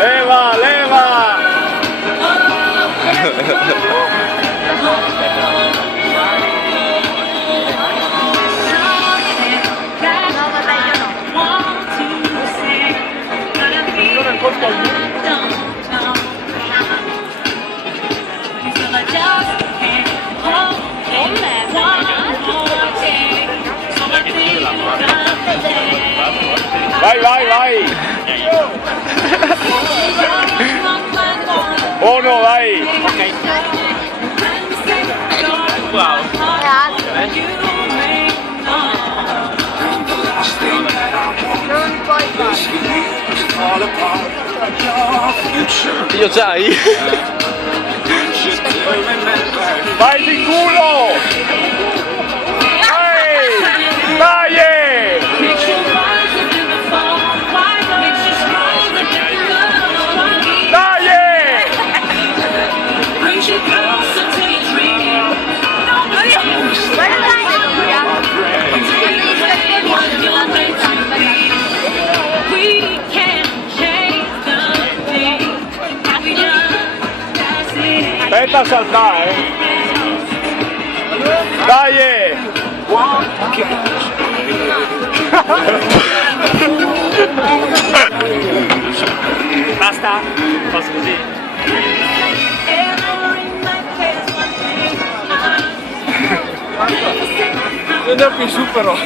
Leva, leva! Vai, vai, vai! Uno, vai! Ok. Wow. Io c'hai? Vai di culo! Vai! Dai! Aspetta a saltare! Dai! Basta? Posso così? Non è più su però!